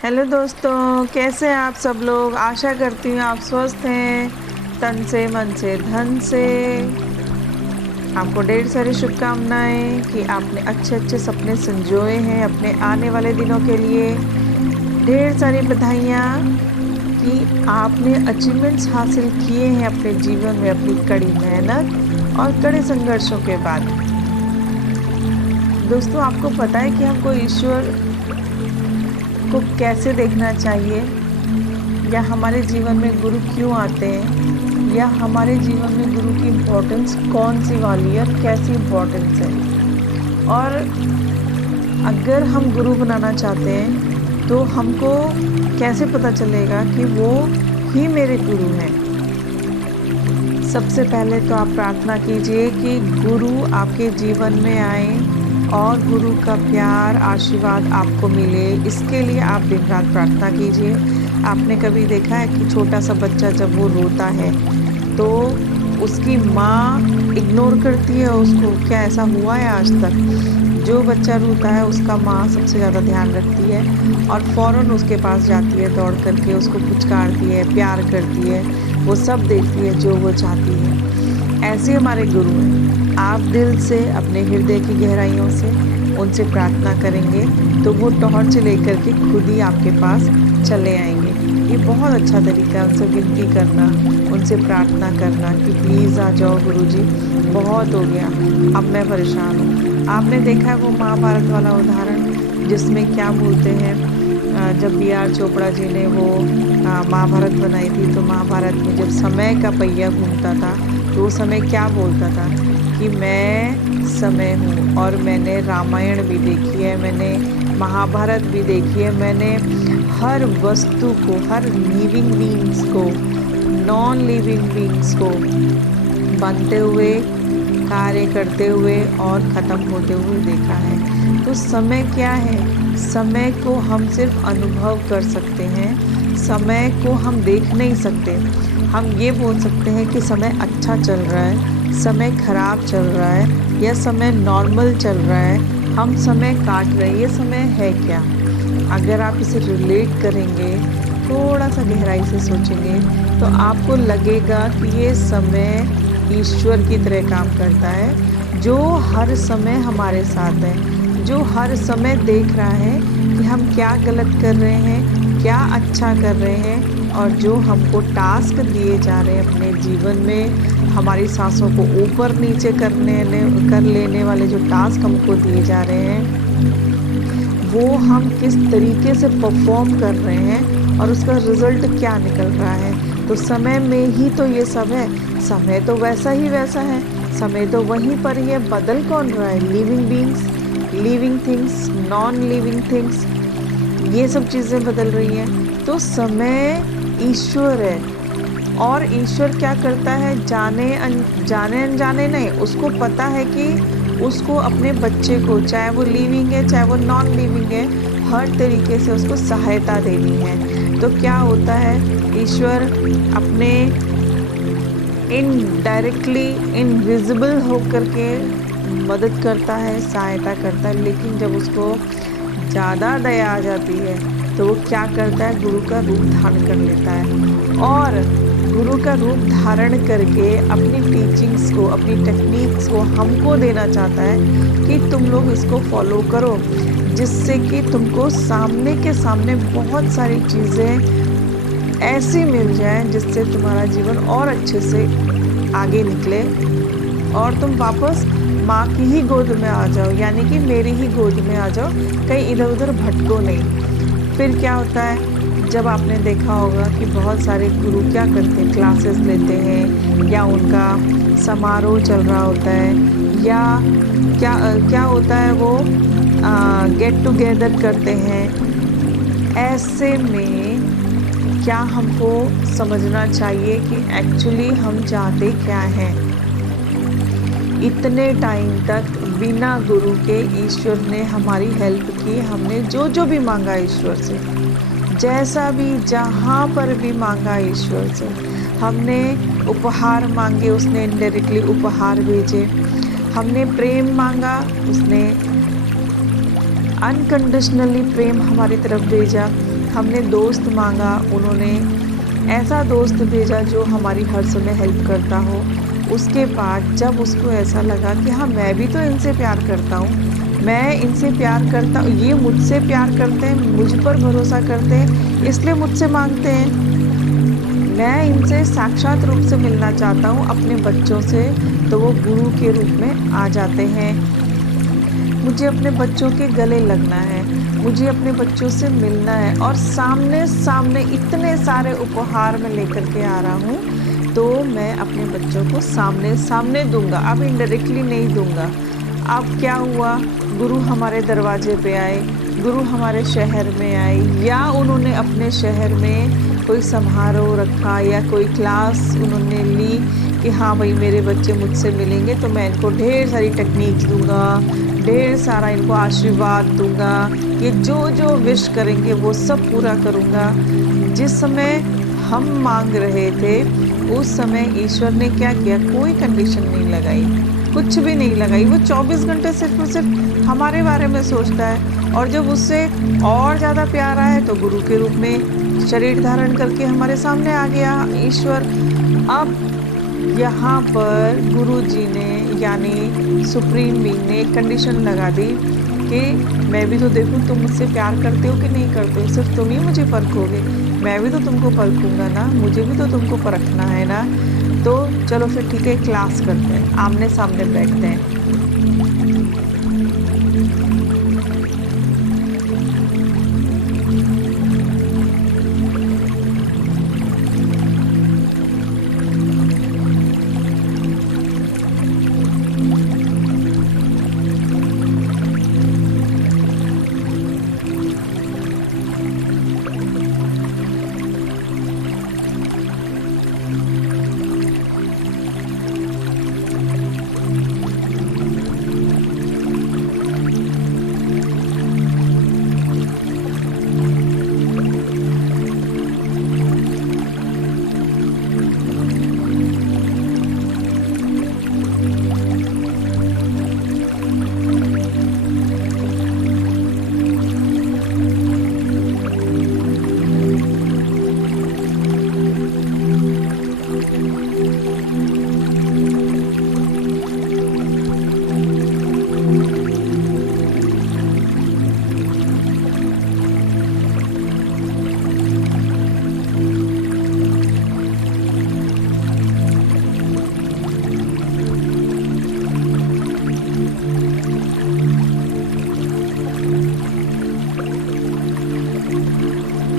Hello दोस्तों, कैसे हैं आप सब लोग। आशा करती हूँ आप स्वस्थ हैं, तन से मन से धन से। आपको ढेर सारी शुभकामनाएं कि आपने अच्छे अच्छे सपने संजोए हैं अपने आने वाले दिनों के लिए। ढेर सारी बधाइयाँ कि आपने अचीवमेंट्स हासिल किए हैं अपने जीवन में अपनी कड़ी मेहनत और कड़े संघर्षों के बाद। दोस्तों, आपको पता है कि हमको ईश्वर को कैसे देखना चाहिए, या हमारे जीवन में गुरु क्यों आते हैं, या हमारे जीवन में गुरु की इम्पोर्टेंस कौन सी वाली है और कैसी इम्पोर्टेंस है। और अगर हम गुरु बनाना चाहते हैं तो हमको कैसे पता चलेगा कि वो ही मेरे गुरु हैं। सबसे पहले तो आप प्रार्थना कीजिए कि गुरु आपके जीवन में आए और गुरु का प्यार आशीर्वाद आपको मिले। इसके लिए आप दिन रात प्रार्थना कीजिए। आपने कभी देखा है कि छोटा सा बच्चा जब वो रोता है तो उसकी माँ इग्नोर करती है उसको? क्या ऐसा हुआ है आज तक? जो बच्चा रोता है उसका माँ सबसे ज़्यादा ध्यान रखती है और फ़ौरन उसके पास जाती है, दौड़ करके उसको पुचकारती है, प्यार करती है, वो सब देती है जो वो चाहती है। ऐसे हमारे गुरु हैं। आप दिल से अपने हृदय की गहराइयों से उनसे प्रार्थना करेंगे तो वो टॉर्च लेकर के खुद ही आपके पास चले आएंगे। ये बहुत अच्छा तरीका है उनसे विनती करना, उनसे प्रार्थना करना कि प्लीज़ आ जाओ गुरुजी, बहुत हो गया, अब मैं परेशान हूँ। आपने देखा है वो महाभारत वाला उदाहरण जिसमें क्या बोलते हैं, जब B.R. चोपड़ा जी ने वो महाभारत बनाई थी तो महाभारत में जब समय का पहिया घूमता था तो वो समय क्या बोलता था कि मैं समय हूँ। और मैंने रामायण भी देखी है, मैंने महाभारत भी देखी है, मैंने हर वस्तु को, हर लिविंग बीइंग्स को, नॉन लिविंग बीइंग्स को बनते हुए, कार्य करते हुए और ख़त्म होते हुए देखा है। तो समय क्या है? समय को हम सिर्फ अनुभव कर सकते हैं, समय को हम देख नहीं सकते। हम ये बोल सकते हैं कि समय अच्छा चल रहा है, समय खराब चल रहा है, या समय नॉर्मल चल रहा है, हम समय काट रहे हैं, ये समय है क्या? अगर आप इसे रिलेट करेंगे, थोड़ा सा गहराई से सोचेंगे तो आपको लगेगा कि ये समय ईश्वर की तरह काम करता है, जो हर समय हमारे साथ है, जो हर समय देख रहा है कि हम क्या गलत कर रहे हैं, क्या अच्छा कर रहे हैं, और जो हमको टास्क दिए जा रहे हैं अपने जीवन में, हमारी सांसों को ऊपर नीचे कर लेने वाले जो टास्क हमको दिए जा रहे हैं, वो हम किस तरीके से परफॉर्म कर रहे हैं और उसका रिज़ल्ट क्या निकल रहा है। तो समय में ही तो ये सब है। समय तो वैसा ही वैसा है, समय तो वहीं पर ही है। बदल कौन रहा है? Living beings, living things, non living things, ये सब चीज़ें बदल रही हैं। तो समय ईश्वर है, और ईश्वर क्या करता है? जाने अनजाने नहीं, उसको पता है कि उसको अपने बच्चे को, चाहे वो लिविंग है चाहे वो नॉन लिविंग है, हर तरीके से उसको सहायता देनी है। तो क्या होता है? ईश्वर अपने इनडायरेक्टली, इनविजिबल होकर के मदद करता है, सहायता करता है, लेकिन जब उसको ज़्यादा दया आ जाती है तो वो क्या करता है? गुरु का रूप धारण कर लेता है, और गुरु का रूप धारण करके अपनी टीचिंग्स को, अपनी टेक्निक्स को हमको देना चाहता है कि तुम लोग इसको फॉलो करो, जिससे कि तुमको सामने के सामने बहुत सारी चीज़ें ऐसी मिल जाएं जिससे तुम्हारा जीवन और अच्छे से आगे निकले और तुम वापस माँ की ही गोद में आ जाओ, यानी कि मेरी ही गोद में आ जाओ, कहीं इधर उधर भटको नहीं। फिर क्या होता है? जब आपने देखा होगा कि बहुत सारे गुरु क्या करते हैं, क्लासेस लेते हैं, या उनका समारोह चल रहा होता है, या क्या होता है, वो गेट टुगेदर करते हैं। ऐसे में क्या हमको समझना चाहिए कि एक्चुअली हम चाहते क्या हैं। इतने टाइम तक बिना गुरु के ईश्वर ने हमारी हेल्प की, हमने जो जो भी मांगा ईश्वर से, जैसा भी जहाँ पर भी मांगा ईश्वर से, हमने उपहार मांगे, उसने इनडायरेक्टली उपहार भेजे, हमने प्रेम मांगा, उसने अनकंडीशनली प्रेम हमारी तरफ भेजा, हमने दोस्त मांगा, उन्होंने ऐसा दोस्त भेजा जो हमारी हर समय हेल्प करता हो। उसके बाद जब उसको ऐसा लगा कि हाँ, मैं भी तो इनसे प्यार करता हूँ, मैं इनसे प्यार करता हूँ, ये मुझसे प्यार करते हैं, मुझ पर भरोसा करते हैं, इसलिए मुझसे मांगते हैं। मैं इनसे साक्षात रूप से मिलना चाहता हूँ अपने बच्चों से, तो वो गुरु के रूप में आ जाते हैं। मुझे अपने बच्चों के गले लगना है, मुझे अपने बच्चों से मिलना है, और सामने सामने इतने सारे उपहार मैं लेकर के आ रहा हूँ, तो मैं अपने बच्चों को सामने सामने दूंगा, अब इनडायरेक्टली नहीं दूंगा। अब क्या हुआ, गुरु हमारे दरवाजे पे आए, गुरु हमारे शहर में आए, या उन्होंने अपने शहर में कोई समारोह रखा या कोई क्लास उन्होंने ली कि हाँ भाई मेरे बच्चे मुझसे मिलेंगे, तो मैं इनको ढेर सारी टेक्निक्स दूंगा, ढेर सारा इनको आशीर्वाद दूंगा, ये जो जो विश करेंगे वो सब पूरा करूँगा। जिस समय हम मांग रहे थे उस समय ईश्वर ने क्या किया, कोई कंडीशन नहीं लगाई, कुछ भी नहीं लगाई। वो 24 घंटे सिर्फ और सिर्फ हमारे बारे में सोचता है, और जब उससे और ज़्यादा प्यार आया तो गुरु के रूप में शरीर धारण करके हमारे सामने आ गया ईश्वर। अब यहाँ पर गुरु जी ने यानी सुप्रीम बीइंग ने एक कंडीशन लगा दी कि मैं भी तो देखूं तुम मुझसे प्यार करते हो कि नहीं करते हो, सिर्फ तुम ही मुझे परखोगे, मैं भी तो तुमको परखूंगा ना, मुझे भी तो तुमको परखना है ना। तो चलो फिर ठीक है, क्लास करते हैं, आमने सामने बैठते हैं।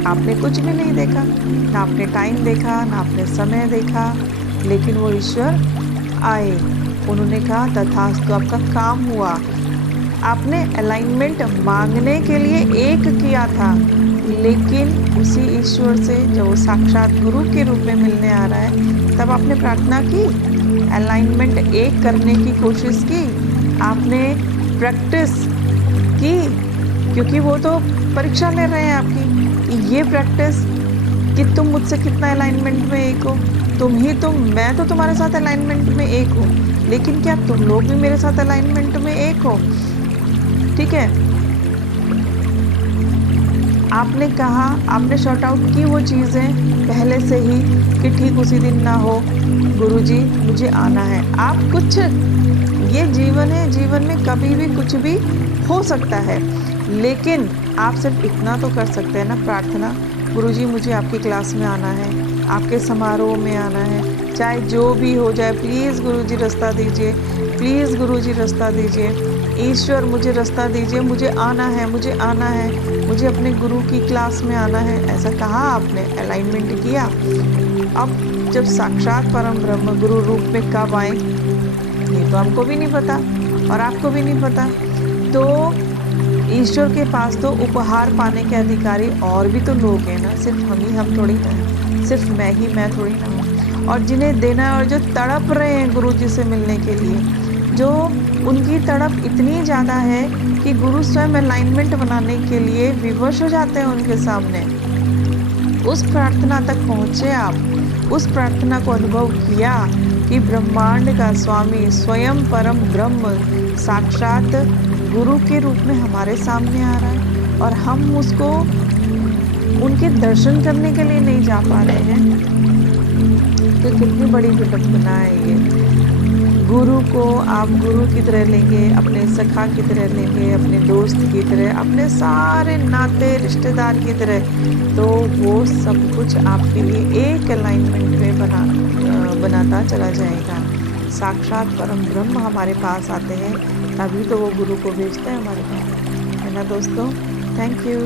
आपने कुछ भी नहीं देखा, ना आपने टाइम देखा, ना आपने समय देखा, लेकिन वो ईश्वर आए, उन्होंने कहा तथास्तु, आपका काम हुआ। आपने अलाइनमेंट मांगने के लिए एक किया था, लेकिन उसी ईश्वर से जब वो साक्षात गुरु के रूप में मिलने आ रहा है, तब आपने प्रार्थना की, अलाइनमेंट एक करने की कोशिश की, आपने प्रैक्टिस की, क्योंकि वो तो परीक्षा ले रहे हैं आपकी, ये प्रैक्टिस कि तुम मुझसे कितना अलाइनमेंट में एक हो, तुम ही तुम, मैं तो तुम्हारे साथ अलाइनमेंट में एक हूँ, लेकिन क्या तुम लोग भी मेरे साथ अलाइनमेंट में एक हो? ठीक है, आपने कहा, आपने शॉर्ट आउट की वो चीज़ें पहले से ही कि ठीक उसी दिन ना हो, गुरुजी मुझे आना है। आप कुछ, ये जीवन है, जीवन में कभी भी कुछ भी हो सकता है, लेकिन आप सिर्फ इतना तो कर सकते हैं ना, प्रार्थना, गुरुजी मुझे आपकी क्लास में आना है, आपके समारोह में आना है, चाहे जो भी हो जाए, प्लीज़ गुरुजी रास्ता दीजिए, प्लीज़ गुरुजी रास्ता दीजिए, ईश्वर मुझे रास्ता दीजिए, मुझे आना है, मुझे आना है, मुझे अपने गुरु की क्लास में आना है। ऐसा कहा आपने, अलाइनमेंट किया। अब जब साक्षात परम ब्रह्म गुरु रूप में कब आए, ये तो हमको भी नहीं पता और आपको भी नहीं पता। तो ईश्वर के पास तो उपहार पाने के अधिकारी और भी तो लोग हैं ना, सिर्फ हम थोड़ी ना, सिर्फ मैं थोड़ी ना हूँ। और जिन्हें देना है और जो तड़प रहे हैं गुरु जी से मिलने के लिए, जो उनकी तड़प इतनी ज़्यादा है कि गुरु स्वयं अलाइनमेंट बनाने के लिए विवश हो जाते हैं उनके सामने। उस प्रार्थना तक पहुँचे आप, उस प्रार्थना को अनुभव किया कि ब्रह्मांड का स्वामी स्वयं परम ब्रह्म साक्षात गुरु के रूप में हमारे सामने आ रहा है, और हम उसको उनके दर्शन करने के लिए नहीं जा पा रहे हैं, तो कितनी बड़ी विडंबना है ये। गुरु को आप गुरु की तरह लेंगे, अपने सखा की तरह लेंगे, अपने दोस्त की तरह, अपने सारे नाते रिश्तेदार की तरह, तो वो सब कुछ आपके लिए एक अलाइनमेंट में बनाता चला जाएगा। साक्षात परम ब्रह्म हमारे पास आते हैं, तभी तो वो गुरु को भेजते हैं हमारे पास, है ना दोस्तों। Thank you.